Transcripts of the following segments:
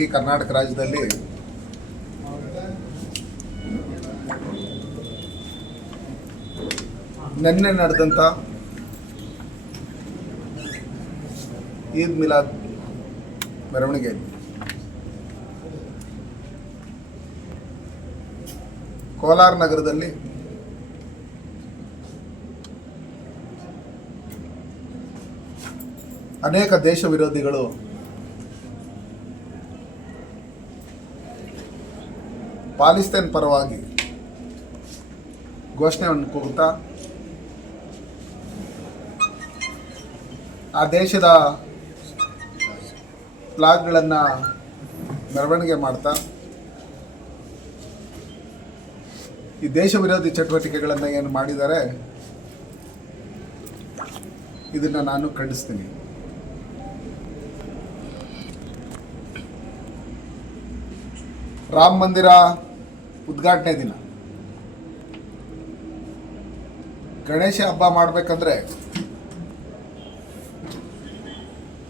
ಇಡೀ ಕರ್ನಾಟಕ ರಾಜ್ಯದಲ್ಲಿ ನಿನ್ನೆ ನಡೆದಂಥ ಈದ್ ಮಿಲಾದ್ ಮೆರವಣಿಗೆ. ಕೋಲಾರ ನಗರದಲ್ಲಿ ಅನೇಕ ದೇಶ ವಿರೋಧಿಗಳು ಪಾಲಿಸ್ತೀನ್ ಪರವಾಗಿ ಘೋಷಣೆಯನ್ನು ಕೂಗುತ್ತಾ, ಆ ದೇಶದ ಫ್ಲಾಗ್ಗಳನ್ನು ಮೆರವಣಿಗೆ ಮಾಡ್ತಾ, ಈ ದೇಶ ವಿರೋಧಿ ಚಟುವಟಿಕೆಗಳನ್ನು ಏನು ಮಾಡಿದ್ದಾರೆ, ಇದನ್ನು ನಾನು ಖಂಡಿಸ್ತೀನಿ. ರಾಮ ಮಂದಿರ ಉದ್ಘಾಟನೆ ದಿನ. ಗಣೇಶ ಹಬ್ಬ ಮಾಡಬೇಕಂದ್ರೆ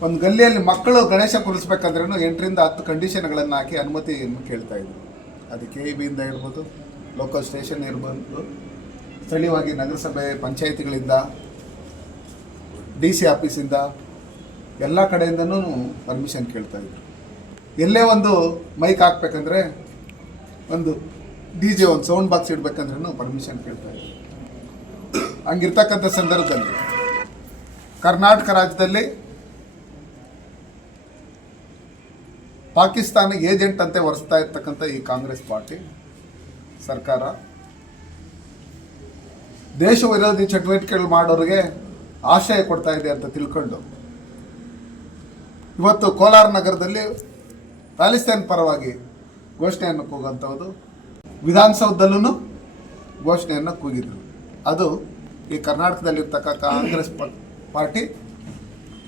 ಒಂದು ಗಲ್ಲಿಯಲ್ಲಿ ಮಕ್ಕಳು ಗಣೇಶ ಕುಲಿಸ್ಬೇಕಂದ್ರೆ ಎಂಟರಿಂದ ಹತ್ತು ಕಂಡೀಷನ್ಗಳನ್ನು ಹಾಕಿ ಅನುಮತಿಯನ್ನು ಕೇಳ್ತಾ ಇದ್ರು. ಅದು ಕೆ ಇ ಬಿಯಿಂದ ಇರ್ಬೋದು ಲೋಕಲ್ ಸ್ಟೇಷನ್ ಇರ್ಬೋದು, ಸ್ಥಳೀಯವಾಗಿ ನಗರಸಭೆ ಪಂಚಾಯಿತಿಗಳಿಂದ ಡಿ ಸಿ ಆಫೀಸಿಂದ ಎಲ್ಲ ಕಡೆಯಿಂದನೂ ಪರ್ಮಿಷನ್ ಕೇಳ್ತಾ ಇದ್ರು. ಎಲ್ಲೇ ಒಂದು ಮೈಕ್ ಹಾಕ್ಬೇಕಂದ್ರೆ ಒಂದು ಡಿ ಜೆ ಒಂದು ಸೌಂಡ್ ಬಾಕ್ಸ್ ಇಡ್ಬೇಕಂದ್ರೂ ಪರ್ಮಿಷನ್ ಕೇಳ್ತಾ ಇದ್ರು ಹಂಗಿರ್ತಕ್ಕಂಥ ಸಂದರ್ಭದಲ್ಲಿ ಕರ್ನಾಟಕ ರಾಜ್ಯದಲ್ಲಿ ಪಾಕಿಸ್ತಾನ ಏಜೆಂಟ್ ಅಂತೆ ಒರೆಸ್ತಾ ಇರ್ತಕ್ಕಂಥ ಈ ಕಾಂಗ್ರೆಸ್ ಪಾರ್ಟಿ, ಸರ್ಕಾರ, ದೇಶ ವಿರೋಧಿ ಚಟುವಟಿಕೆಗಳು ಮಾಡೋರಿಗೆ ಆಶ್ರಯ ಕೊಡ್ತಾ ಇದೆ ಅಂತ ತಿಳ್ಕೊಂಡು ಇವತ್ತು ಕೋಲಾರ ನಗರದಲ್ಲಿ ಪ್ಯಾಲಿಸ್ತೈನ್ ಪರವಾಗಿ ಘೋಷಣೆಯನ್ನು ಕೂಗಂಥದ್ದು ವಿಧಾನಸೌಧದಲ್ಲೂ ಘೋಷಣೆಯನ್ನು ಕೂಗಿದ್ರು. ಅದು ಈ ಕರ್ನಾಟಕದಲ್ಲಿರ್ತಕ್ಕ ಕಾಂಗ್ರೆಸ್ ಪಾರ್ಟಿ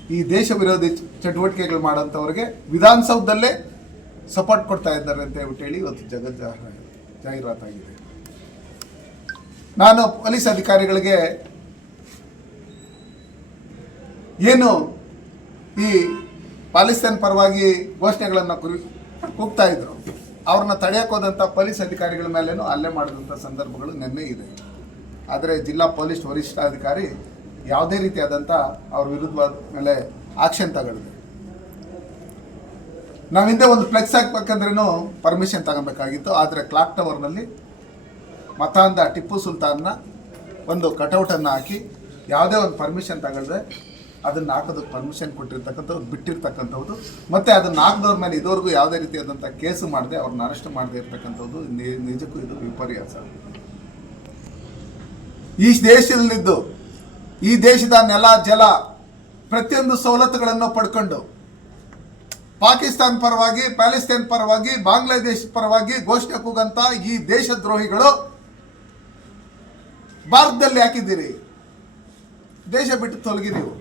ಈ ದೇಶ ವಿರೋಧಿ ಚಟುವಟಿಕೆಗಳು ಮಾಡೋಂಥವ್ರಿಗೆ ವಿಧಾನಸೌಧದಲ್ಲೇ ಸಪೋರ್ಟ್ ಕೊಡ್ತಾ ಇದ್ದಾರೆ ಅಂತ ಹೇಳ್ಬಿಟ್ಟು ಹೇಳಿ ಇವತ್ತು ಜಗತ್ ಜಾಹೀರ- ಜಾಹೀರಾತಾಗಿದೆ. ನಾನು ಪೊಲೀಸ್ ಅಧಿಕಾರಿಗಳಿಗೆ ಏನು ಈ ಪಾಲಿಸ್ತಾನ್ ಪರವಾಗಿ ಘೋಷಣೆಗಳನ್ನು ಕುರಿ, ಕೂಗ್ತಾ ಇದ್ರು. ಅವ್ರನ್ನ ತಡೆಯಕ್ಕೆ ಪೊಲೀಸ್ ಅಧಿಕಾರಿಗಳ ಮೇಲೇನೂ ಹಲ್ಲೆ ಮಾಡಿದಂಥ ಸಂದರ್ಭಗಳು ನಿನ್ನೆ ಇದೆ. ಆದರೆ ಜಿಲ್ಲಾ ಪೊಲೀಸ್ ವರಿಷ್ಠಾಧಿಕಾರಿ ಯಾವುದೇ ರೀತಿಯಾದಂಥ ಅವ್ರ ವಿರುದ್ಧವಾದ ಮೇಲೆ ಆಕ್ಷನ್ ತಗೊಂಡಿದೆ ನಾವು ಹಿಂದೆ ಒಂದು ಫ್ಲೆಕ್ಸ್ ಹಾಕ್ಬೇಕಂದ್ರೂ ಪರ್ಮಿಷನ್ ತಗೊಬೇಕಾಗಿತ್ತು. ಆದರೆ ಕ್ಲಾಕ್ ಟವರ್ನಲ್ಲಿ ಮತಾಂಧ ಟಿಪ್ಪು ಸುಲ್ತಾನ್ನ ಒಂದು ಕಟೌಟನ್ನು ಹಾಕಿ ಯಾವುದೇ ಒಂದು ಪರ್ಮಿಷನ್ ತಗೊಳ್ದೆ ಅದನ್ನು ಹಾಕೋದಕ್ಕೆ ಪರ್ಮಿಷನ್ ಕೊಟ್ಟಿರ್ತಕ್ಕಂಥವ್ರು ಬಿಟ್ಟಿರ್ತಕ್ಕಂಥದ್ದು ಮತ್ತು ಅದನ್ನು ಹಾಕಿದವ್ರ ಮೇಲೆ ಇದುವರೆಗೂ ಯಾವುದೇ ರೀತಿಯಾದಂಥ ಕೇಸು ಮಾಡದೆ ಅವ್ರನ್ನ ಅರೆಸ್ಟ್ ಮಾಡದೆ ಇರ್ತಕ್ಕಂಥದ್ದು ನಿಜಕ್ಕೂ ಇದು ವಿಪರ್ಯಾಸ. ಈ ದೇಶದಲ್ಲಿದ್ದು, ಈ ದೇಶದ ನೆಲ, ಜಲ ಪ್ರತಿಯೊಂದು ಸವಲತ್ತುಗಳನ್ನು ಪಡ್ಕೊಂಡು, ಪಾಕಿಸ್ತಾನ್ ಪರವಾಗಿ, ಪ್ಯಾಲೆಸ್ತೈನ್ ಪರವಾಗಿ, ಬಾಂಗ್ಲಾದೇಶ ಪರವಾಗಿ ಘೋಷಣೆ ಕೂಗಂತ ಈ ದೇಶದ್ರೋಹಿಗಳು ಭಾರತದಲ್ಲಿ ಹಾಕಿದ್ದೀರಿ. ದೇಶ ಬಿಟ್ಟು ತೊಲಗಿ ನೀವು